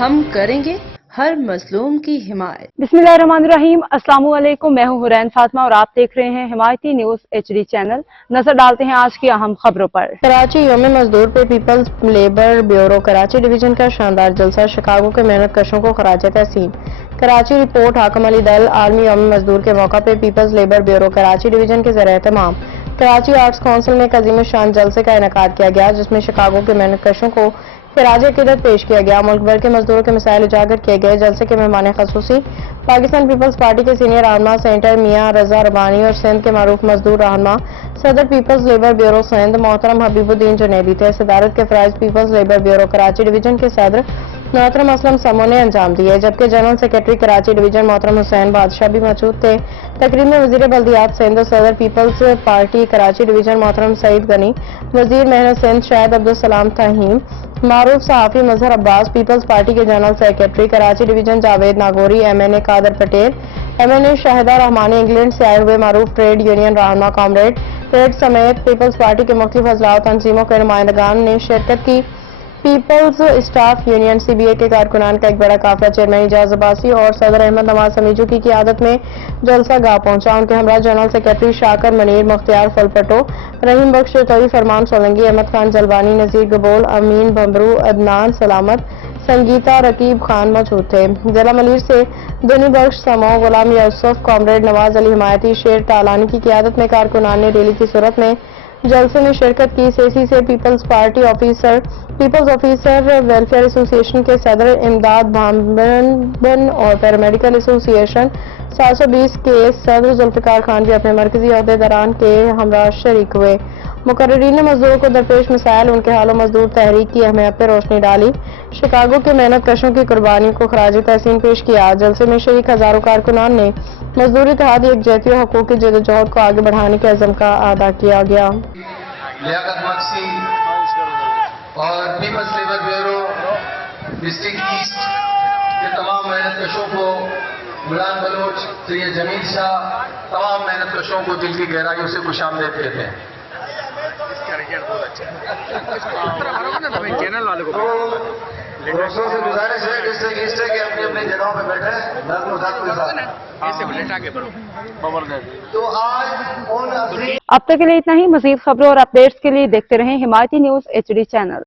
ہم کریں گے ہر مظلوم کی حمایت۔ बिस्मिल्लाहिर्रहमानिर्रहीम। अस्सलाम वालेकुम। मैं हूं हुरैन फातिमा और आप देख रहे हैं हिमायती न्यूज HD चैनल। नजर डालते हैं आज की अहम खबरों पर। कराची यौम मजदूर पे people's labour bureau Karachi division का शानदार जलसा, शिकागो के मेहनत कशों को खराज तहसीन। कराची रिपोर्ट हाकम अली दल आर्मी यौम मजदूर के मौका पे people's labour bureau Karachi division के ज़रिए तमाम कराची आर्ट्स काउंसिल में एक अजीम शान जलसे का इनेकाद किया गया, जिसमें शिकागो के मेहनत कशों को खिराज अकीदत पेश किया गया। मुल्क भर के मजदूरों के मसाइल उजागर किए गए। जलसे के मेहमान खसूसी पाकिस्तान पीपल्स पार्टी के सीनियर रहनुमा सेनेटर मियां रजा रबानी और सिंध के मारूफ मजदूर रहनुमा सदर पीपल्स लेबर ब्यूरो सिंध मोहतरम हबीबुद्दीन जुनैदी थे। सदारत के फराइज people's labour bureau Karachi division के सदर मोहतरम असलम समो ने अंजाम दिए, जबकि जनरल सेक्रेटरी कराची डिवीजन मोहतरम हुसैन बादशाह भी मौजूद थे। तकरीब में वजीर बल्दियात सिंध और सदर पीपल्स पार्टी कराची डिवीजन मोहतरम सईद गनी, वजीर मेहनत सिंध शाहिद अब्दुल सलाम तहीम, मारूफ सहाफी मजहर अब्बास, पीपल्स पार्टी के general secretary Karachi division Javed Nagori, MNA Qadir Patel, MNA Shahida Rahmani, England से आए हुए मारूफ ट्रेड यूनियन रहनुमा कॉमरेड ट्रेड समेत पीपल्स पार्टी के मुख्तलिफ अजला और तंजीमों के नुमाइंदगान ने शिरकत की। पीपल्स स्टाफ यूनियन CBA के कारकुनान का एक बड़ा काफिला चेयरमैन इजाज अब्बासी और सदर अहमद नवाज समीजू की क़ियादत में जलसा गाह पहुंचा। उनके हमरा जनरल सेक्रेटरी शाकर मनीर, मुख्तियार फलपटो, रहीम बख्श तोई, फरमान सोलंगी, अहमद खान जलवानी, नजीर गबोल, अमीन भमरू, अदनान सलामत, संगीता रकीब खान मौजूद थे। जिला मलीर से दुनी बख्श समो, गुलाम यूसुफ, कॉमरेड नवाज अली हिमायती, शेर तालानी की क़ियादत में कारकुनान ने रैली की सूरत में जलसे में शिरकत की। सेसी से पीपल्स ऑफिसर वेलफेयर एसोसिएशन के सदर इमदाद भामबन और पैरामेडिकल एसोसिएशन 720 के सदर जुल्फिकार खान भी अपने मरकजी अहदेदारान के हमरा शरीक हुए। मुकर्रीरीन मजदूरों को दरपेश मसाइल, उनके हाल मजदूर तहरीक की अहमियत पर रोशनी डाली। शिकागो के मेहनत कशों की कुर्बानी को खराज तहसीन पेश किया। जलसे में शरीक हजारों कारकुनान ने मजदूर इत्तेहाद यकजहती और हकूक़ की जदोजहद को आगे बढ़ाने के अज़म का अदा किया गया। और people's labour bureau district east के तमाम मेहनत कशों को, गुलाम बलोच, सैयद जमील शाह, तमाम मेहनत कशों को दिल की गहराइयों से खुशामदीद कहते हैं। चैनल वाले को दोस्तों से गुजारिश है डिस्ट्रिक्ट ईस्ट के अपनी अपनी जगहों पर बैठे तो आज अब तक के लिए इतना ही। मजीद खबरों और अपडेट्स के लिए देखते रहें हिमायती न्यूज HD चैनल।